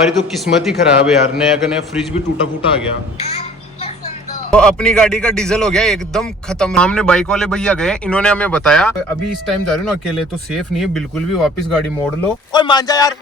हमारी तो किस्मत ही खराब है यार, नया का नया फ्रिज भी टूटा फूटा आ गया। तो अपनी गाड़ी का डीजल हो गया एकदम खत्म। हमने बाइक वाले भैया गए, इन्होंने हमें बताया अभी इस टाइम जा रहे हो ना अकेले तो सेफ नहीं है बिल्कुल भी, वापस गाड़ी मोड़ लो। ओए मान जा यार,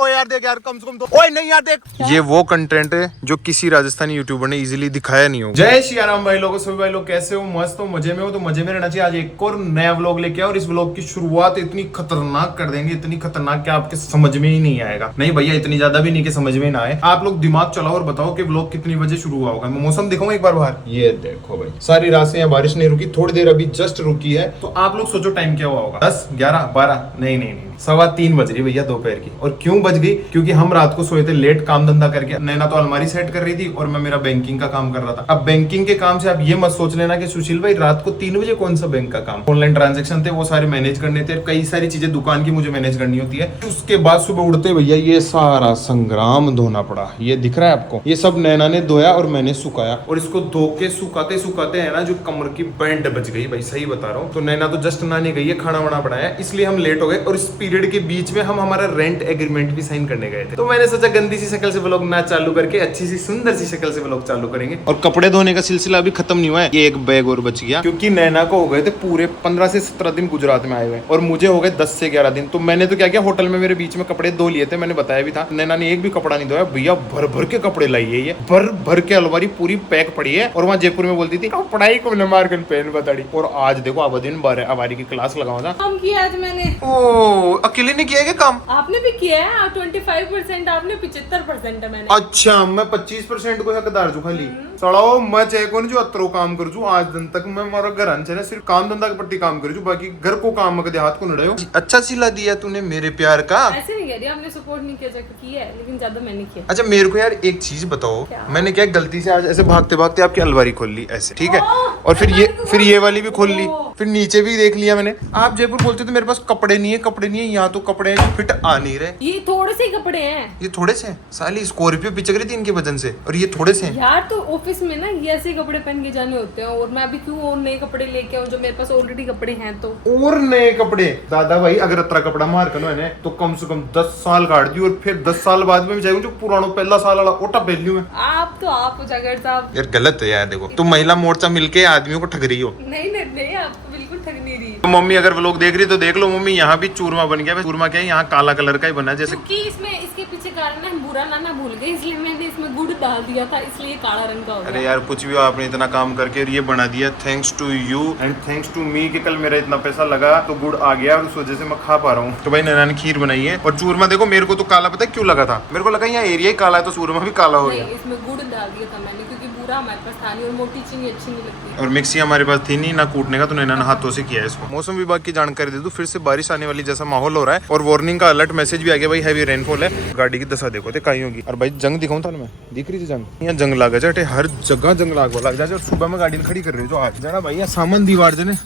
ओ यार देख यार कम से कम तो, ओए नहीं यार देख। ये वो कंटेंट है जो किसी राजस्थानी यूट्यूबर ने इजीली दिखाया नहीं हो। जय श्री राम भाई लोगों, सभी भाई लोग कैसे हो? मस्त हो, मजे में हो? तो मजे में रहना चाहिए। आज एक और नया व्लॉग लेके आओ और इस व्लॉग की शुरुआत इतनी खतरनाक कर देंगे, इतनी खतरनाक कि आपके समझ में ही नहीं आएगा। नहीं भैया इतनी ज्यादा भी नहीं कि समझ में ना आए। आप लोग दिमाग चलाओ और बताओ कि व्लॉग कितनी बजे शुरू हुआ होगा। मैं मौसम दिखाऊंगा एक बार बाहर, ये देखो भाई सारी रात से यहाँ बारिश नहीं रुकी, थोड़ी देर अभी जस्ट रुकी है। तो आप लोग सोचो टाइम क्या हुआ होगा, 10, 11, 12? नहीं, 3:15 बज रही भैया दोपहर की। और क्यों बज गई? क्योंकि हम रात को सोए थे लेट, काम धंधा करके। नैना तो अलमारी सेट कर रही थी और मैं मेरा बैंकिंग का काम कर रहा था। अब बैंकिंग के काम से आप ये मत सोच लेना कि सुशील भाई रात को 3 बजे कौन सा बैंक का काम। ऑनलाइन ट्रांजेक्शन थे वो सारे मैनेज करने थे, कई सारी चीजें दुकान की मुझे मैनेज करनी होती है। उसके बाद सुबह उठते भैया ये सारा संग्राम धोना पड़ा। ये दिख रहा है आपको, ये सब नैना ने धोया और मैंने सुखाया। और इसको धो के सुखाते सुखाते है ना जो कमर की बैंड बच गई भाई, सही बता रहा हूँ। तो नैना तो जस्ट नहाने गई है, खाना वाना बनाया, इसलिए हम लेट हो गए। और इस पीरियड के बीच में हम हमारा रेंट एग्रीमेंट भी साइन करने गए थे। तो मैंने सोचा गंदी सी शक्ल से व्लॉग ना चालू करके अच्छी सी सुंदर सी शक्ल से व्लॉग चालू करेंगे। और कपड़े धोने का सिलसिला अभी खत्म नहीं हुआ है, ये एक बैग और बच गया। क्योंकि नैना को हो गए थे पूरे 15 से 17 दिन गुजरात में आए हुए और मुझे हो गए 10 से 11 दिन। तो मैंने तो क्या किया, होटल में मेरे बीच में कपड़े धो लिए थे, मैंने बताया भी था। नैना ने एक भी कपड़ा नहीं धोया भैया, भर भर के कपड़े लाई है, ये भर भर के अलमारी पूरी पैक पड़ी है। और वहाँ जयपुर में बोलती थी कपड़ा ही को मार कर पहन बताड़ी। और आज देखो अब दिन अवारी की क्लास लगावा था। काम किया आज मैंने। ओ अकेले नहीं किया क्या काम? आपने भी किया है 25%, आपने 75% है मैंने। अच्छा मैं 25% को हकदार छू खाली। सड़ाओ मैं चाहे कौन जो अतरो काम कर छू आज दिन तक मैं मारा घर ना सिर्फ काम धंधा के पट्टी काम कर छू, बाकी घर को काम में कदे हाथ को नड़ायो। अच्छा सिला दिया तूने मेरे प्यार का। ऐसे नहीं कह रही, आपने सपोर्ट नहीं किया जाकर किया है, लेकिन ज्यादा मैंने किया। अच्छा मेरे को यार एक चीज बताओ, मैंने क्या गलती से आज ऐसे भागते भागते आपकी अलमारी खोल ली ऐसे, ठीक है? और फिर ये वाली भी खोल ली, फिर नीचे भी देख लिया मैंने। आप जयपुर बोलते थे मेरे पास कपड़े नहीं है, यहाँ तो कपड़े फिट आ नहीं रहे। ये थोड़े से कपड़े हैं, ये थोड़े से साली स्कॉर्पियो पिचक रही थी इनके वजन से, और ये थोड़े से यार। तो ऑफिस में ना ये ऐसे कपड़े पहन के जाने होते हैं, और मैं अभी क्यों और नए कपड़े लेके आऊं जो मेरे पास ऑलरेडी कपड़े हैं। तो और नए कपड़े दादा भाई अगर अतरा कपड़ा मार कर है तो कम से कम 10 साल काट दी, और फिर 10 साल बाद में जो पुराना पहला साल वाला ओटा पहन लूं मैं। आप हो जागर साहब। यार गलत है यार, देखो तुम महिला मोर्चा मिलके आदमियों को ठग रही हो। नहीं आपको बिल्कुल ठग नहीं रही। तो मम्मी अगर व्लॉग देख रही तो देख लो मम्मी, यहाँ भी चूरमा बन गया। चूरमा क्या है, यहाँ काला कलर का ही बना है जैसे। क्योंकि इसमें इसके पीछे कारण है बुरा लाना भूल गए, इसलिए मैंने इसमें गुड़ डाल दिया था, इसलिए काला रंग का हो गया। अरे यार कुछ भी हो, आपने इतना काम करके ये बना दिया, thanks to you and thanks to me कि कल मेरा इतना पैसा लगा तो गुड़ आ गया और उस वजह से मैं खा पा रहा हूँ। तो भाई नैना ने खीर बनाई है और चूरमा देखो मेरे को तो काला पता है क्यों लगा था, मेरे को लगा यहाँ एरिया ही काला है तो चूरमा भी काला हो गया। इसमें गुड़ डाल दिया था मैंने, क्योंकि बुरा हमारे पास था नहीं और मोटी चीनी अच्छी नहीं लगती। और मिक्सी हमारे पास थी नहीं ना कूटने का, तो नैना ने हाथों से किया है इसको। मौसम विभाग की जानकारी दे दूं, फिर से बारिश आने वाली जैसा माहौल हो रहा है और वार्निंग का अलर्ट मैसेज भी आ गया भाई, हैवी रेनफॉल है। गाड़ी की दशा देखो कहीं होगी। और भाई जंग दिखाऊं था मैं, दिख रही थी जंग, यहाँ जंग लगा जाए, हर जगह जंग लग जाए। और सुबह में गाड़ी खड़ी कर रही हो आज जरा भाई सामान दीवार जने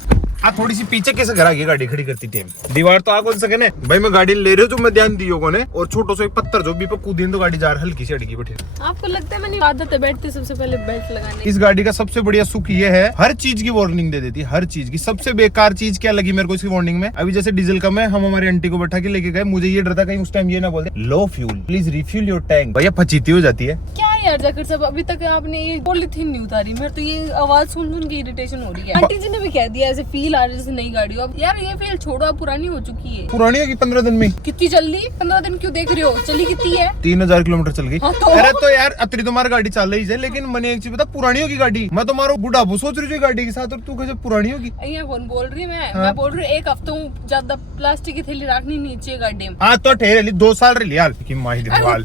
थोड़ी सी पीछे कैसे घर आ गई गाड़ी खड़ी करती टाइम, दीवार तो आ कौन सके ने भाई। मैं गाड़ी ले रही हूँ जो मैं ध्यान दियो को ने, और छोटो से एक पत्थर जो भी पे कूदी तो गाड़ी जा रही हल्की सी अड़की बैठी। आपको लगता है मैंने आदत है बैठते सबसे पहले बेल्ट लगाने। इस गाड़ी का सबसे बढ़िया सुख ये है, हर चीज की वार्निंग दे देती है, हर चीज की। सबसे बेकार चीज क्या लगी मेरे को इसकी वार्निंग में, अभी जैसे डीजल कम है, हम हमारी आंटी को बैठा के लेके गए, मुझे ये डर था कहीं उस टाइम ये ना बोलते लो fuel please refuel your tank, भैया फचीती हो जाती है। क्या यार जाकर सब अभी तक आपने ये पॉलीथीन नहीं उतारी, मेरे तो ये आवाज सुन के इरिटेशन हो रही है। आंटी जी ने भी कह दिया ऐसे फील आ रही है जैसे नई गाड़ी हो। अब यार ये फील छोड़ो, अब पुरानी हो चुकी है। पुरानी है कि 15 दिन में कितनी चल रही? 15 दिन क्यों देख रहे हो, चली कितनी है? 3000 किलोमीटर चल गई। तो? अरे तो यार अतरी तुम्हारी गाड़ी चल रही है, लेकिन मैंने एक चीज बता, पुरानी होगी गाड़ी। मैं तुम्हारा बुढ़ापू सोच रही हूँ गाड़ी के साथ, और तू कैसे पुरानी होगी? ये कौन बोल रही है? मैं बोल रही हूँ एक हफ्तों ज्यादा प्लास्टिक की थैली रखनी नीचे गाड़ी में। हाँ तो ठहरे 2 साल रही यार की माही दीवाल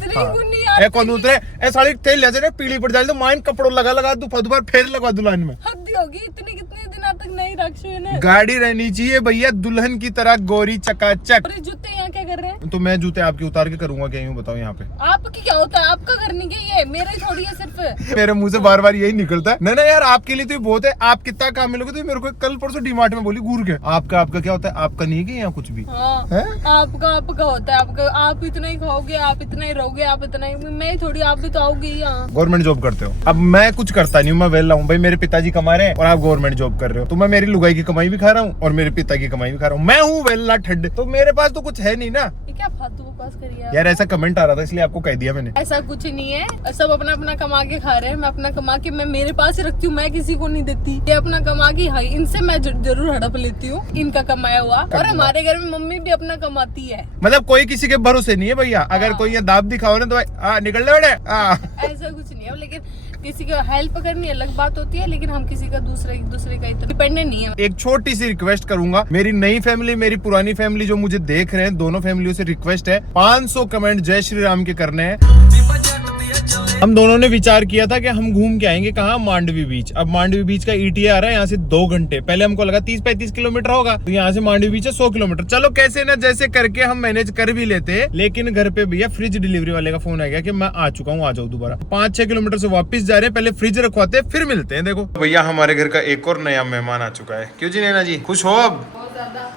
कौन उतरे ए सारी तेल ले पीली पड़ जाए तो माइन कपड़ों लगा दोपहर फिर लगवा दुल्हन में। हद होगी, इतनी कितने दिन तक नहीं रखी। गाड़ी रहनी चाहिए भैया दुल्हन की तरह गोरी चकाचक। और जूते यहाँ क्या कर रहे हैं? तो मैं जूते आपके उतार के करूंगा क्या, यूं बताओ यहाँ पे आपकी क्या होता है? आपका करने के ये मेरे थोड़ी है सिर्फ। मेरे मुंह से बार बार यही निकलता है ना यार, आपके लिए तो बहुत है, आप कितना काम मिलोगे। तो मेरे को कल परसों डीमार्ट में बोली घूर के आपका क्या होता है, आपका नहीं है यहाँ कुछ भी। आपका होता है, आप इतना ही खाओगे, आप इतना ही रहोगे, आप इतना ही, मैं थोड़ी, आप भी तो आओगे यहाँ। गवर्नमेंट जॉब करते हो, अब मैं कुछ करता नहीं हूँ, मैं वेला हूँ भाई। मेरे पिताजी कमा रहे हैं, है और आप गवर्नमेंट जॉब कर रहे हो, तो मैं मेरी लुगाई की कमाई भी खा रहा हूँ और मेरे पिता की कमाई भी खा रहा हूँ। मैं हूँ वेल्ला ठड्ड, तो मेरे पास तो कुछ है नहीं ना। ये क्या फालतू बकवास करिए आप? यार ऐसा कमेंट आ रहा था इसलिए आपको कह दिया मैंने। ऐसा कुछ नहीं है, सब अपना अपना कमा के खा रहे हैं। मैं अपना कमा के मैं मेरे पास ही रखती हूँ, मैं किसी को नहीं देती। ये अपना कमा के हाई, इनसे मैं जरूर हड़प लेती हूँ इनका कमाया हुआ। और हमारे घर में मम्मी भी अपना कमाती है। मतलब कोई किसी के भरोसे नहीं है भैया, अगर कोई ये दाब दिखाओ ना तो भाई निकल ले बेटे। ऐसा कुछ नहीं है, लेकिन किसी को हेल्प करनी अलग बात होती है, लेकिन हम किसी का दूसरे का इतना डिपेंडेंट नहीं है। एक छोटी सी रिक्वेस्ट करूंगा, मेरी नई फैमिली, मेरी पुरानी फैमिली जो मुझे देख रहे हैं, दोनों फैमिलियों से रिक्वेस्ट है, 500 कमेंट जय श्री राम के करने हैं। हम दोनों ने विचार किया था कि हम घूम के आएंगे कहाँ, मांडवी बीच। अब मांडवी बीच का ETA आ रहा है यहाँ से 2 घंटे, पहले हमको लगा 30-35 किलोमीटर होगा, तो यहाँ से मांडवी बीच है 100 किलोमीटर। चलो कैसे ना जैसे करके हम मैनेज कर भी लेते, लेकिन घर पे भैया फ्रिज डिलीवरी वाले का फोन आ गया कि मैं आ चुका हूँ, आ जाओ दोबारा। 5-6 किलोमीटर से वापस जा रहे हैं, पहले फ्रिज रखवाते फिर मिलते हैं। देखो भैया हमारे घर का एक और नया मेहमान आ चुका है। क्यों जी नैना जी, खुश हो?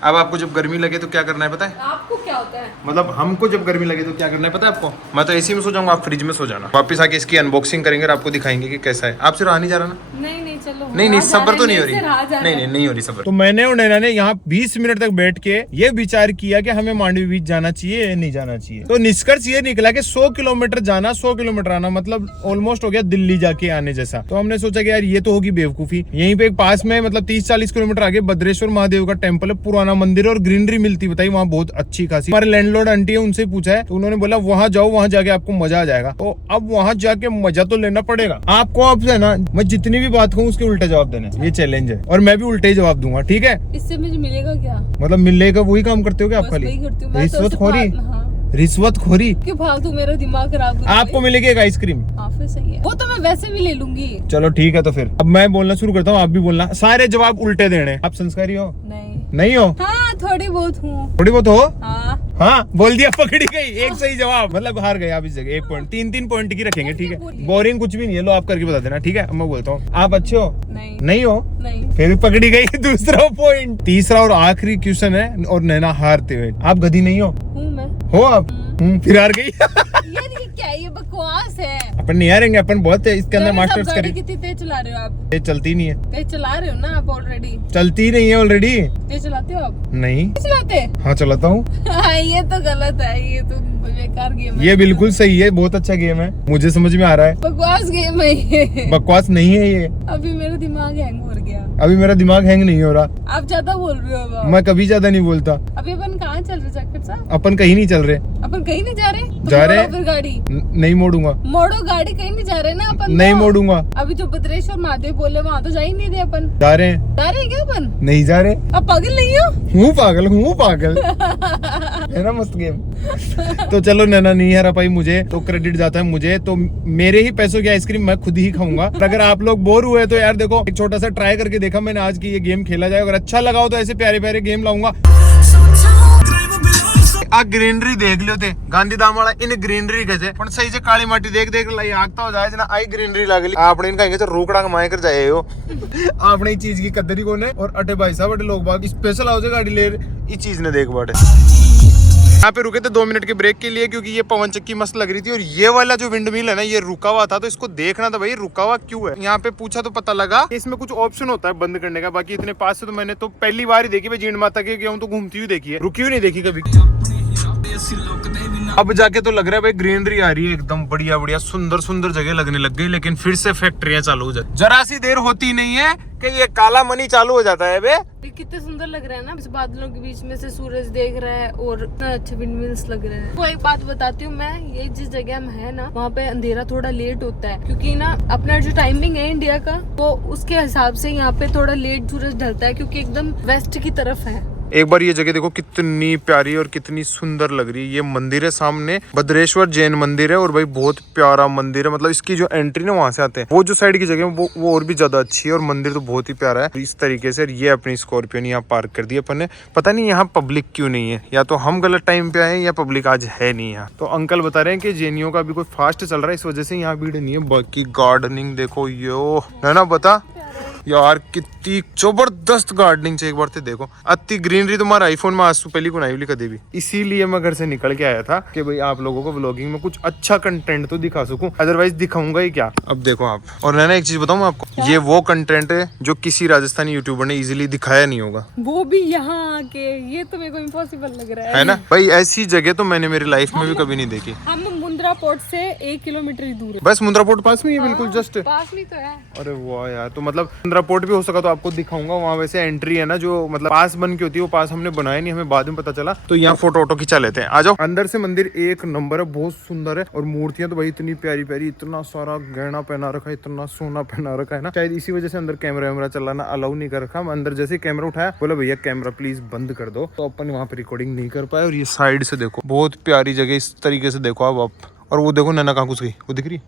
अब आपको जब गर्मी लगे तो क्या करना है पता है? आपको क्या होता है? मतलब हमको जब गर्मी लगे तो क्या करना है पता है आपको? मैं तो एसी में सो जाऊंगा, आप फ्रिज में सो जाना। वापस आके इसकी अनबॉक्सिंग करेंगे और आपको दिखाएंगे कि कैसा है। आपसे रहा नहीं जा रहा ना? नहीं चलो, नहीं सब्र तो नहीं हो रही, नहीं हो रही सब्र। तो मैंने और नैना ने यहाँ 20 मिनट तक बैठ के ये विचार किया कि हमें मांडवी बीच जाना चाहिए या नहीं जाना चाहिए। तो निष्कर्ष ये निकला कि 100 किलोमीटर जाना, 100 किलोमीटर आना, मतलब ऑलमोस्ट हो गया दिल्ली जाके आने जैसा। तो हमने सोचा कि यार ये तो होगी बेवकूफी। यहीं पे एक पास में मतलब 30-40 किलोमीटर आगे भद्रेश्वर महादेव का टेम्पल है, पुराना मंदिर और ग्रीनरी मिलती, बताइए वहाँ बहुत अच्छी खासी। हमारे लैंडलॉर्ड आंटी है, उनसे पूछा है तो उन्होंने बोला वहाँ जाओ, वहाँ जाके आपको मजा आ जाएगा। तो अब वहाँ जाके मजा तो लेना पड़ेगा आपको। आपसे ना मैं जितनी भी बात कहूँ उसके उल्टे जवाब देने, ये चैलेंज है, और मैं भी उल्टे ही जवाब दूंगा, ठीक है? इससे मुझे मिलेगा क्या? मतलब मिलेगा वही काम करते हो क्या आप? खाली रिश्वतखोरी, रिश्वतखोरी क्यों फालतू मेरा दिमाग खराब कर? आपको मिलेगी एक आइसक्रीम। फिर सही है, वो तो मैं वैसे भी ले लूंगी। चलो ठीक है, तो फिर अब मैं बोलना शुरू करता हूँ, आप भी बोलना। सारे जवाब उल्टे देने। आप संस्कारी हो? नहीं हो? हाँ थोड़ी बहुत हूँ। थोड़ी बहुत हो? हाँ बोल दिया, पकड़ी गई। एक सही जवाब, मतलब हार गए आप इस जगह। 1 पॉइंट, 3 पॉइंट की रखेंगे, ठीक है? बोरिंग कुछ भी नहीं है, लो आप करके बता देना, ठीक है? मैं बोलता हूँ, आप अच्छे हो? नहीं हो? फिर पकड़ी गई। दूसरा पॉइंट। तीसरा और आखिरी क्वेश्चन है, और नैना हारते हुए, आप गधी नहीं हो? मैं हो आप? फिर हार गई। यार ये क्या, ये बकवास है। अपन नहीं हारेंगे, अपन बहुत है इसके अंदर मास्टर्स करें। कितनी तेज चला रहे हो आप? तेज चलती नहीं है। तेज चला रहे हो ना आप ऑलरेडी? चलती नहीं है ऑलरेडी। तेज चलाते हो आप? नहीं चलाते। हाँ चलाता हूँ। ये तो गलत है, ये तो बेकार गेम है। ये बिल्कुल सही है, बहुत अच्छा गेम है, मुझे समझ में आ रहा है। बकवास गेम है ये। बकवास नहीं है ये। अभी मेरा दिमाग हैंग हो गया। अभी मेरा दिमाग हैंग नहीं हो रहा। आप ज्यादा बोल रहे हो। मैं कभी ज्यादा नहीं बोलता। अभी अपन कहाँ चल रहे जाकिर साहब? अपन कहीं नहीं चल रहे। अपन कहीं नहीं जा रहे? जा रहे फिर गाड़ी नहीं मोड़ूंगा। मोड़ो गाड़ी, कहीं नहीं जा रहे ना अपन? नहीं मोड़ूंगा। अभी जो भद्रेश्वर महादेव बोले वहाँ तो जा ही नहीं रहे अपन। जा रहे हैं। जा रहे हैं क्या अपन? नहीं जा रहे। आप पागल नहीं हो? हूँ पागल है ना, मस्त गेम। तो चलो नैना नहीं हरा पाई मुझे, तो क्रेडिट जाता है मुझे। तो मेरे ही पैसों की आइसक्रीम मैं खुद ही खाऊंगा। अगर आप लोग बोर हुए तो यार देखो, एक छोटा सा ट्राई करके देखा मैंने आज की ये गेम खेला जाए। अगर अच्छा लगा हो तो ऐसे प्यारे प्यारे गेम लाऊंगा। आ ग्रीनरी देख लो थे गांधीधाम वाला, इन ग्रीनरी कैसे पण सही से काली माटी देख लाई आगता हो जाए ना, आई ग्रीनरी लागली। आपने इनका कहेंगे रोकड़ा कमाए कर जाए हो। आपने इस चीज की कदर ही कोने। और अटे भाई साहब, अटे लोग बाग स्पेशल आओ गाड़ी ले, इस चीज ने देख बाटे। यहाँ पे रुके थे 2 मिनट के ब्रेक के लिए, क्योंकि ये पवन चक्की मस्त लग रही थी। और ये वाला जो विंड मिल है ना, ये रुका हुआ था, तो इसको देखना था भाई रुका हुआ क्यों है। यहाँ पे पूछा तो पता लगा कि इसमें कुछ ऑप्शन होता है बंद करने का। बाकी इतने पास से तो मैंने तो पहली बार ही देखी भाई, जीण माता के गेहूं तो घूमती हुई देखी है, रुकी हुई नहीं देखी कभी। अब जाके तो लग रहा है भाई ग्रीनरी आ रही है, एकदम बढ़िया बढ़िया सुंदर सुंदर जगह लगने लग गई। लेकिन फिर से फैक्ट्रियां चालू हो जाए, जरा सी देर होती नहीं है कि ये काला मनी चालू हो जाता है बे। कितने सुंदर लग रहा है ना, इस बादलों के बीच में से सूरज देख रहा है और इतना अच्छे विंडमिल्स लग रहे हैं। वो एक बात बताती हूँ मैं, ये जिस जगह में है ना, वहाँ पे अंधेरा थोड़ा लेट होता है, क्योंकि ना अपना जो टाइमिंग है इंडिया का, वो उसके हिसाब से यहाँ पे थोड़ा लेट सूरज ढलता है, क्योंकि एकदम वेस्ट की तरफ है। एक बार ये जगह देखो कितनी प्यारी और कितनी सुंदर लग रही है। ये मंदिर है सामने, भद्रेश्वर जैन मंदिर है, और भाई बहुत प्यारा मंदिर है। मतलब इसकी जो एंट्री ना वहां से आते हैं, वो जो साइड की जगह है वो और भी ज्यादा अच्छी है, और मंदिर तो बहुत ही प्यारा है। इस तरीके से ये अपनी स्कॉर्पियो यहाँ पार्क कर दी अपन ने। पता नहीं यहाँ पब्लिक क्यों नहीं है, या तो हम गलत टाइम पे आए या पब्लिक आज है नहीं यहाँ। तो अंकल बता रहे हैं कि जैनियों का भी कोई फास्ट चल रहा है, इस वजह से यहाँ भीड़ नहीं है। बाकी गार्डनिंग देखो, यो है ना, बता यार कितनी जबरदस्त गार्डनिंग एक बार देखो, अति ग्रीनरी तुम्हारा आईफोन में आज से पहली को नहीं कभी भी। इसीलिए मैं घर से निकल के आया था कि भाई आप लोगों को व्लॉगिंग में कुछ अच्छा कंटेंट तो दिखा सकूं, अदरवाइज दिखाऊंगा ही क्या। अब देखो आप, और मैं ना एक चीज बताऊं आपको, ये वो कंटेंट है जो किसी राजस्थानी यूट्यूबर ने इजीली दिखाया नहीं होगा, वो भी यहाँ आके। ये तो मेरे को इम्पॉसिबल लग रहा है ना भाई। ऐसी जगह तो मैंने मेरी लाइफ में भी कभी नहीं देखी। हम मुंद्रा पोर्ट से 1 किलोमीटर ही दूर है। बस मुंद्रा पोर्ट पास में ही है, बिल्कुल जस्ट पास में तो है। अरे वाह यार, तो मतलब मुंद्रा पोर्ट भी हो सका तो आपको दिखाऊंगा। वहाँ वैसे एंट्री है ना, जो मतलब पास बन के होती है, वो पास हमने बनाया नहीं, हमें बाद में पता चला। तो यहाँ फोटो वोटो खिंचा लेते हैं, आ जाओ। अंदर से मंदिर एक नंबर है, बहुत सुंदर है, और मूर्तियां तो भाई इतनी प्यारी प्यारी, इतना सारा गहना पहना रखा है, इतना सोना पहना रखा है ना, शायद इसी वजह से अंदर कैमरा वैमरा चलाना अलाउ नहीं कर रखा। हम अंदर जैसे कैमरा उठाया, बोला भैया कैमरा प्लीज बंद कर दो, तो अपन वहाँ पे रिकॉर्डिंग नहीं कर पाए। और ये साइड से देखो, बहुत प्यारी जगह, इस तरीके से देखो आप। और वो देखो नैना कहाँ घुस गई, वो दिख रही,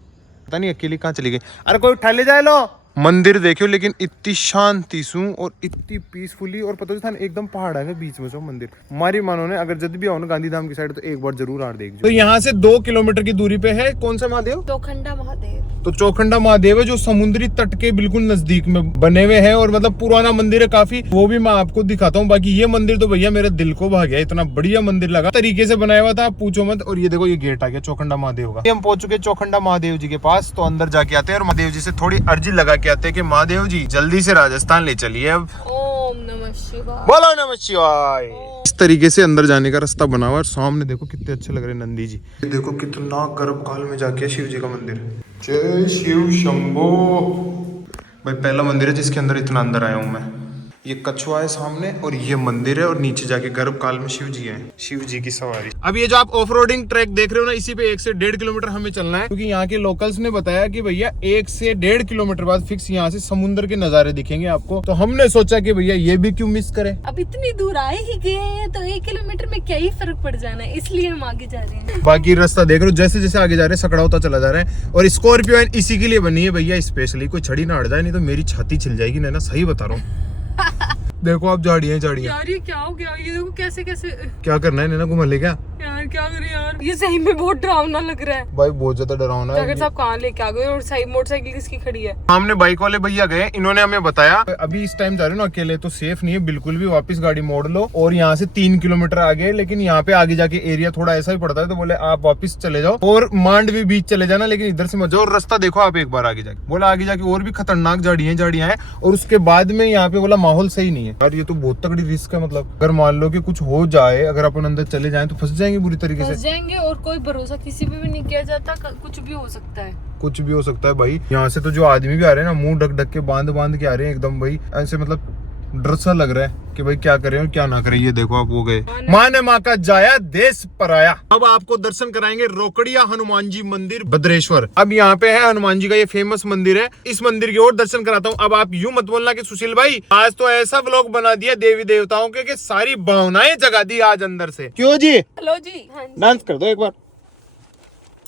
पता नहीं अकेली कहाँ चली गई। अरे कोई उठा ले जाए लो। मंदिर देखियो, लेकिन इतनी शांति सु और इतनी पीसफुली, और पता था एकदम पहाड़ है बीच में। सो मंदिर हमारी मानो ने, अगर जब भी आओ ना गांधी धाम की साइड, तो एक बार जरूर आ देखिए। तो यहाँ से 2 किलोमीटर की दूरी पे है कौन सा महादेव? चौखंडा महादेव। तो चौखंडा महादेव है, जो समुद्री तट के बिल्कुल नजदीक में बने हुए हैं, और मतलब पुराना मंदिर है काफी, वो भी मैं आपको दिखाता हूँ। बाकी ये मंदिर तो भैया मेरे दिल को भा गया, इतना बढ़िया मंदिर लगा, तरीके से बनाया हुआ था, आप पूछो मत। और ये देखो, ये गेट आ गया चौखंडा महादेव का। हम पहुंच चुके चौखंडा महादेव जी के पास, तो अंदर जाके आते हैं और महादेव जी से थोड़ी अर्जी लगा के आते हैं कि महादेव जी जल्दी से राजस्थान ले चलिए। अब ओम नमः शिवाय, बोलो नमः शिवाय। इस तरीके से अंदर जाने का रास्ता बना हुआ है। सामने देखो कितने अच्छे लग रहे हैं नंदी जी। देखो कितना गर्भ काल में जाके शिव जी का मंदिर। जय शिव शंभो। भाई पहला मंदिर है जिसके अंदर इतना अंदर आया हूँ मैं। ये कछुआ है सामने, और ये मंदिर है, और नीचे जाके गर्भ काल में शिव जी है, शिव जी की सवारी। अब ये जो आप ऑफ रोडिंग ट्रैक देख रहे हो ना, इसी पे 1 से 1.5 किलोमीटर हमें चलना है, क्योंकि यहाँ के लोकल्स ने बताया कि भैया 1 से 1.5 किलोमीटर बाद फिक्स यहाँ से समुद्र के नजारे दिखेंगे आपको। तो हमने सोचा कि भैया ये भी क्यों मिस करें। अब इतनी दूर आए ही गए हैं, तो 1 किलोमीटर में क्या ही फर्क पड़ जाना है, इसलिए हम आगे जा रहे हैं। बाकी रास्ता देख रहे हो, जैसे जैसे आगे जा रहे हैं सकड़ा होता चला जा रहा है। और स्कॉर्पियो इसी के लिए बनी है भैया, स्पेशली। कोई छड़ी ना अड़ जाए, नहीं तो मेरी छाती छिल जाएगी ना, सही बता रहा हूँ। देखो आप, झाड़ियां झाड़ियां। यार ये क्या हो गया, ये देखो कैसे कैसे। क्या करना है नैना, घुमा ले क्या? यार क्या करें यार, ये सही में बहुत डरावना लग रहा है भाई, बहुत ज्यादा डरावना है। जाकर साहब कहाँ लेके आ गए, और साइड मोटरसाइकिल किसकी खड़ी है? सामने बाइक वाले भैया गए, इन्होंने हमें बताया अभी इस टाइम जा रहे हो ना अकेले, तो सेफ नहीं है बिल्कुल भी, वापस गाड़ी मोड़ लो। और यहाँ से 3 किलोमीटर आगे, लेकिन यहाँ पे आगे जाके एरिया थोड़ा ऐसा ही पड़ता है, तो बोले आप वापस चले जाओ और मांडवी बीच चले जाना, लेकिन इधर से मत जाओ। और रास्ता देखो आप एक बार आगे जाके, बोला आगे जाके और भी खतरनाक झाड़ियां हैं, और उसके बाद में यहाँ पे बोला माहौल सही नहीं है। यार ये तो बहुत तगड़ी रिस्क है, मतलब अगर मान लो कि कुछ हो जाए, अगर अपन अंदर चले जाएं तो फंस जाएंगे बुरी तरीके से। फंस जाएंगे, और कोई भरोसा किसी पे भी नहीं किया जाता, कुछ भी हो सकता है। कुछ भी हो सकता है भाई। यहाँ से तो जो आदमी भी आ रहे हैं ना, मुंह ढक ढक के बांध के आ रहे हैं एकदम भाई, ऐसे मतलब डर सा लग रहा है कि भाई क्या करें और क्या ना करें। ये देखो आप, वो गए माँ ने माँ का जाया देश पर आया। अब आपको दर्शन कराएंगे रोकड़िया हनुमान जी मंदिर भद्रेश्वर। अब यहाँ पे है हनुमान जी का ये फेमस मंदिर है, इस मंदिर की ओर दर्शन कराता हूँ। अब आप यूं मत बोलना कि सुशील भाई आज तो ऐसा व्लॉग बना दिया देवी देवताओं के कि सारी भावनाएं जगा दी आज अंदर से। क्यों जी? हेलो जी, हाँ जी। डांस कर दो एक बार।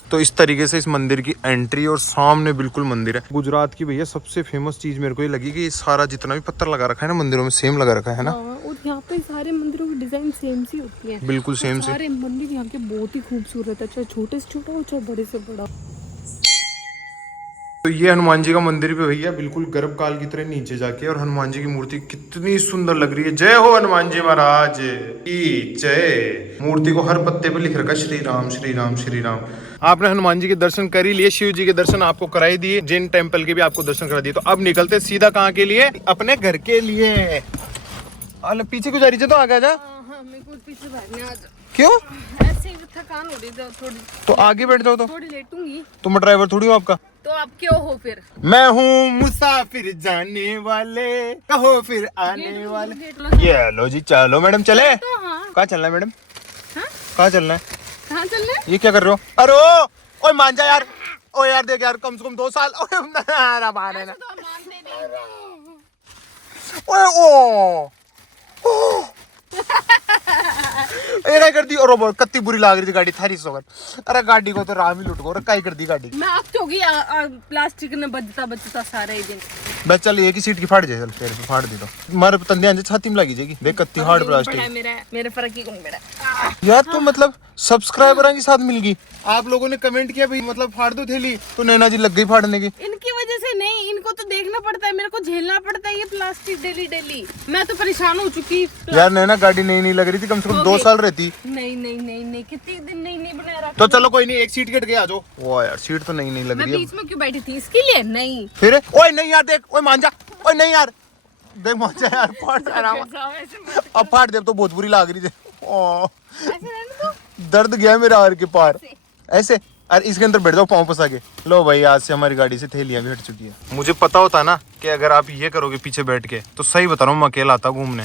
तो इस तरीके से इस मंदिर की एंट्री, और सामने बिल्कुल मंदिर है। गुजरात की भैया सबसे फेमस चीज मेरे को ये लगी कि ये सारा जितना भी पत्थर लगा रखा है ना मंदिरों में, सेम लगा रखा है ना। और यहाँ पे सारे मंदिरों की डिजाइन सेम सी होती है, बिल्कुल सेम से। सारे मंदिर यहाँ के बहुत ही खूबसूरत है, चाहे छोटे से छोटा हो चाहे बड़े से बड़ा। तो ये हनुमान जी का मंदिर भी भैया बिल्कुल गर्भ काल की तरह नीचे जाके, और हनुमान जी की मूर्ति कितनी सुंदर लग रही है। जय हो हनुमान जी महाराज की जय। मूर्ति को हर पत्ते पे लिख रखा श्री राम श्री राम श्री राम। आपने हनुमान जी के दर्शन कर ही लिए, शिव जी के दर्शन आपको कराई दिए, जैन टेम्पल के भी आपको दर्शन करा दिए। तो अब निकलते सीधा कहाँ के लिए? अपने घर के लिए। अरे पीछे को जा रही है, तो आगे जा। मेरे को पीछे भागने आ जा। क्यों? ऐसे ही थकान हो रही है थोड़ी। तो आगे बैठ जाओ, तो थोड़ी लेटूंगी। तुम ड्राइवर थोड़ी हो आपका। तो आप क्यों हो फिर? मैं हूँ मुसाफिर जाने वाले, कहो फिर आने वाले। ये लो जी, चलो मैडम चले। तो हाँ। कहाँ चलना है मैडम? हाँ? कहाँ चलना है? कहाँ चलना है? ये क्या कर रहे हो? अरे ओए मान जा यार, ओ यार देख यार, कम से कम 2 साल। ओए माने ना, तो मानते नहीं। ओए ओ ये क्या कर दी? और कितनी बुरी लाग रही थी गाड़ी थारी सोकर। अरे गाड़ी को तो राम ही लुट गो, काई कर दी गाड़ी। मैं आप चौकी प्लास्टिक ने बजता बजता सारे दिन। बस चल एक ही सीट की फाड़ जाए, चल फिर फाड़ दे तो मारे तंदे आंजे छाती में लगी जाएगी। देख कत्ती हार्ड प्लास्टिक मेरे फर्क ही कौन मेरा यार। तो मतलब सब्सक्राइबर के साथ मिल गई। आप लोगों ने कमेंट किया भाई मतलब फाड़ दो थैली, तो नैना जी लग गई फाड़ने की। इनकी वजह से नहीं, इनको तो देखना पड़ता है, मेरे को झेलना पड़ता है ये प्लास्टिक डेली डेली। मैं तो परेशान हो चुकी यार नैना गाड़ी नई लग रही थी, कम से कम 2 साल रहती। नहीं कितने दिन नहीं बना रहा। तो चलो कोई नहीं, एक सीट कट के आ जाओ। वो यार सीट तो नई लग मैं रही है। बीच में क्यों बैठी थी इसके लिए? नहीं फिर ओए नहीं यार देख, ओए मान जा, ओए नहीं यार देख मान जा यार, फाड़ अब फाड़ दे तो बहुत बुरी लग रही थी। ओ दर्द गया मेरे आर के पार ऐसे। अरे इसके अंदर बैठ जाओ पाँव फंसा के। लो भाई आज से हमारी गाड़ी से थैलियां भी हट चुकी है। मुझे पता होता ना कि अगर आप ये करोगे पीछे बैठ के, तो सही बता रहा हूँ मैं अकेला आता घूमने।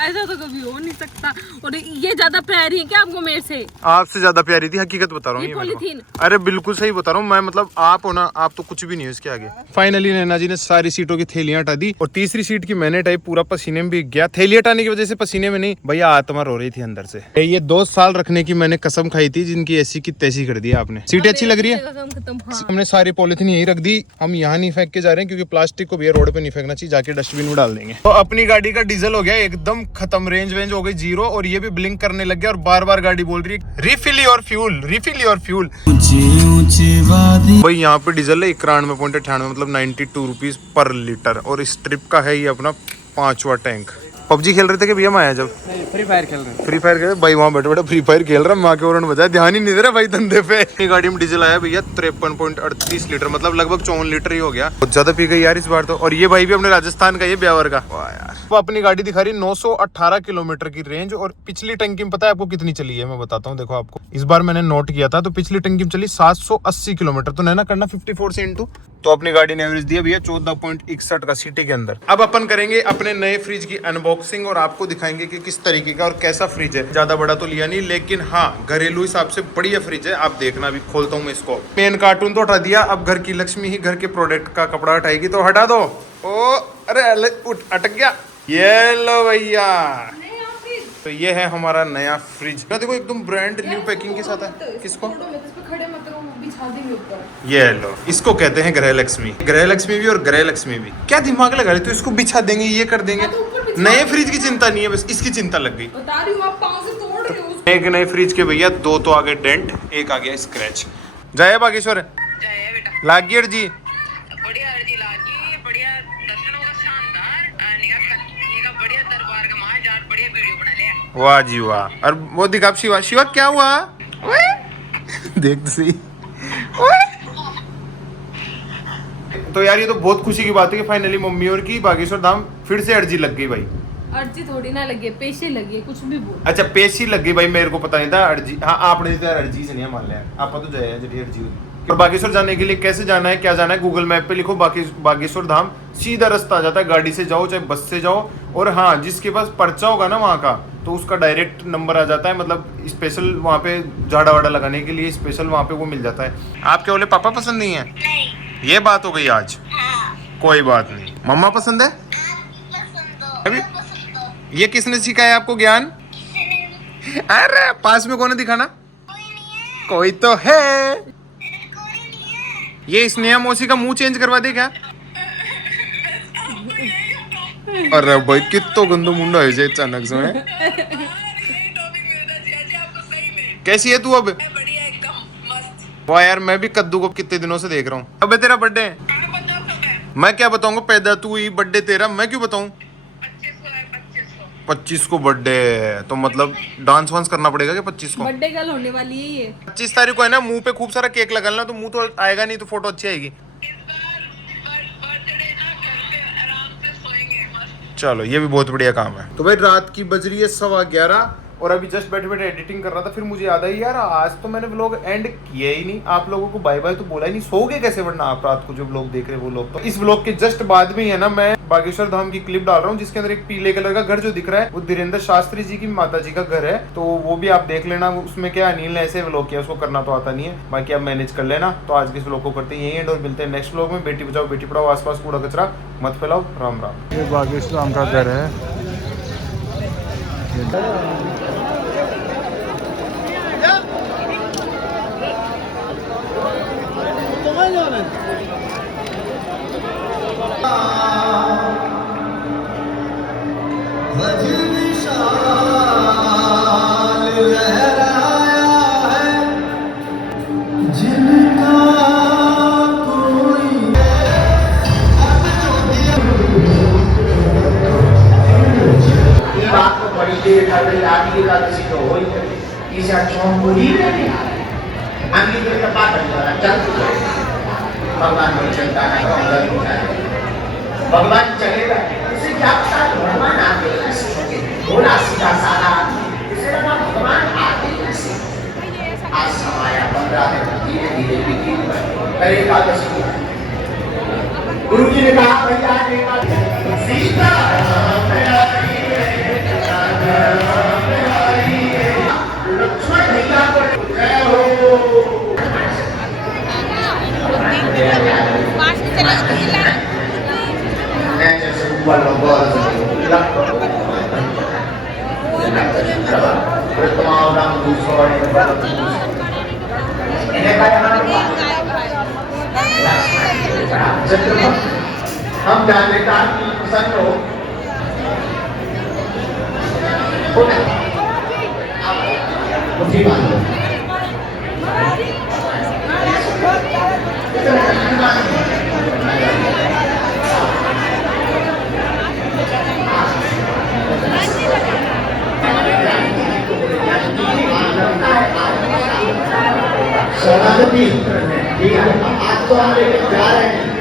ऐसा तो कभी हो नहीं सकता। और ये ज्यादा प्यारी है क्या आपको मेरे से? आपसे ज्यादा प्यारी थी, हकीकत बता रहा हूँ ये पॉलीथीन। अरे बिल्कुल सही बता रहा हूँ मैं, मतलब आप हो ना, आप तो कुछ भी नहीं हो इसके आगे। फाइनली नैना जी ने सारी सीटों की थैलियां हटा दी और तीसरी सीट की मैंने टाइप पूरा पसीने में भीग गया। थैली हटाने की वजह से पसीने में नहीं भैया, आत्मा रो रही थी अंदर से। ये 2 साल रखने की मैंने कसम खाई थी, जिनकी ऐसी की तैसी कर दी आपने। सीटें अच्छी लग रही है। हमने सारी पॉलिथीन यही रख दी, हम यहाँ नहीं फेंक के जा रहे हैं क्योंकि प्लास्टिक को भी रोड पे नहीं फेंकना चाहिए, जाके डस्टबिन में डाल देंगे। तो अपनी गाड़ी का डीजल हो गया एकदम खत्म, रेंज हो गई 0 और ये भी ब्लिंक करने लग गया और बार बार गाड़ी बोल रही है refill your fuel, refill your fuel. भाई यहाँ पे डीजल है 91.98 मतलब 92 रुपीज पर लीटर और इस ट्रिप का है ये अपना 5वां टैंक। पबजी खेल रहे थे कि भैया मैं आया जब? फ्री फायर खेल रहे हैं। फ्री फायर खेल भाई, वहाँ बैठे बैठे फ्री फायर खेल रहा, माँ के ओरन बजाय ध्यान ही नहीं दे रहा भाई धंधे पे। गाड़ी में डीजल आया भैया 53.38 लीटर मतलब लगभग 54 लीटर ही हो गया। बहुत ज्यादा पी गई यार इस बार तो। और ये भाई भी अपने राजस्थान का, ये ब्यावर का। वाह यार। वो अपनी गाड़ी दिखा रही 918 किलोमीटर की रेंज और पिछली टंकी में पता है आपको कितनी चली है? मैं बताता हूँ देखो आपको। इस बार मैंने नोट किया था तो पिछली टंकी में चली 780 किलोमीटर। तो नैना करना 54 से इंटू, तो अपनी गाड़ी ने एवरेज दिया भैया 14.61 का सिटी के अंदर। अब अपन करेंगे अपने नए फ्रिज की अनबॉक्सिंग और आपको दिखाएंगे कि किस तरीके का और कैसा फ्रिज है। ज्यादा बड़ा तो लिया नहीं, लेकिन हाँ घरेलू हिसाब से बढ़िया फ्रिज है। आप देखना, अभी खोलता हूँ मैं इसको। मेन कार्टून तो हटा दिया, अब घर की लक्ष्मी ही घर के प्रोडक्ट का कपड़ा हटाएगी, तो हटा दो। ओ अरे अटक गया। ये लो भैया, तो ये है हमारा नया फ्रिज। देखो एकदम ब्रांड न्यू पैकिंग के साथ है। किसको? ये लो, इसको कहते हैं गृह लक्ष्मी। गृह लक्ष्मी भी और गृह लक्ष्मी भी। क्या दिमाग लगा रहे, तो इसको बिछा देंगे, ये कर देंगे। नए फ्रिज की चिंता नहीं है, बस इसकी चिंता लग गई। एक नए फ्रिज के भैया 2 तो आ गए डेंट, एक आ गया स्क्रैच। जय बागेश्वर लागी जी। वाह जी वाह। और वो दिखा शिवा, शिवा क्या हुआ? देख तो सही। तो यार ये तो बहुत खुशी की बात है कि फाइनली मम्मी और की बागेश्वर धाम फिर से अर्जी लग गई भाई। अर्जी थोड़ी ना लगी, पेशी लगी, कुछ भी बोल। अच्छा पेशी लग गई भाई, मेरे को पता नहीं था अर्जी। हाँ आपने तो यार अर्जी से नहीं मान लिया, आप तो जाए जी अर्जी। और बागेश्वर जाने के लिए कैसे जाना है, क्या जाना है, गूगल मैप पे लिखो बागेश्वर धाम, सीधा रास्ता आ जाता है। गाड़ी से जाओ चाहे बस से जाओ। और हाँ जिसके पास पर्चा होगा ना वहाँ का, तो उसका डायरेक्ट नंबर आ जाता है, मतलब स्पेशल वहाँ पे झाड़ा वाड़ा लगाने के लिए स्पेशल वहाँ पे वो मिल जाता है। आपके बोले पापा पसंद नहीं है? नहीं। ये बात हो गई आज। कोई बात नहीं, मम्मा पसंद है अभी। ये किसने सिखाया आपको ज्ञान? अरे पास में कौन है दिखाना? कोई तो है। ये स्नेहा मौसी का मुंह चेंज करवा दे क्या? अरे भाई कितो गंदो मुंडा है जे अचानक से। कैसी है तू अब? वाह यार मैं भी कद्दू को कितने दिनों से देख रहा हूँ। अब तेरा बर्थडे है, मैं क्या बताऊंगा, पैदा तू ही, बर्थडे तेरा, मैं क्यों बताऊं? 25 को बर्थडे, तो मतलब डांस वांस करना पड़ेगा क्या 25 को? बर्थडे गर्ल होने वाली है ये। 25 तारीख को है ना, मुंह पे खूब सारा केक लगाना, तो मुंह तो आएगा नहीं, तो फोटो अच्छी आएगी। चलो ये भी बहुत बढ़िया काम है। तो भाई रात की बज रही है 11:15 और अभी जस्ट बैठे बैठे एडिटिंग कर रहा था, फिर मुझे याद आई यार आज तो मैंने व्लॉग एंड किया ही नहीं, आप लोगों को बाय बाय तो बोला ही नहीं। सोओगे कैसे वरना आप रात को जो व्लॉग देख रहे हैं वो लोग। तो इस व्लॉग के जस्ट बाद में ही है ना मैं बागेश्वर धाम की क्लिप डाल रहा हूँ, जिसके अंदर एक पीले कलर का घर जो दिख रहा है वो धीरेन्द्र शास्त्री जी की माता जी का घर है, तो वो भी आप देख लेना। उसमें क्या अनिल ने ऐसे व्लॉग किया, उसको करना तो आता नहीं है, बाकी आप मैनेज कर लेना। तो आज के इस व्लॉग को करते हैं यही एंड और मिलते हैं नेक्स्ट व्लॉग में। बेटी बचाओ बेटी पढ़ाओ, आसपास कूड़ा कचरा मत फैलाओ। राम राम। ये बागेश्वर धाम का घर है। आदि एकादशी तो हो ही इसे चौमुरी नहीं आगे के तपा कर चल भगवान को चलता है भगवान चलेगा उसे क्या पता भगवान आते कैसे बोला सीधा साधा उसे लगा भगवान आते कैसे आज समाया 15 दिन धीरे धीरे बिकी पर एकादशी गुरु जी ने कहा भैया एकादशी सीता लक्ष्मण भैया को जय हो हम जानते हैं प्रसन्न हो मुझे मानो शरणागति आज तो हम लेकर जा रहे हैं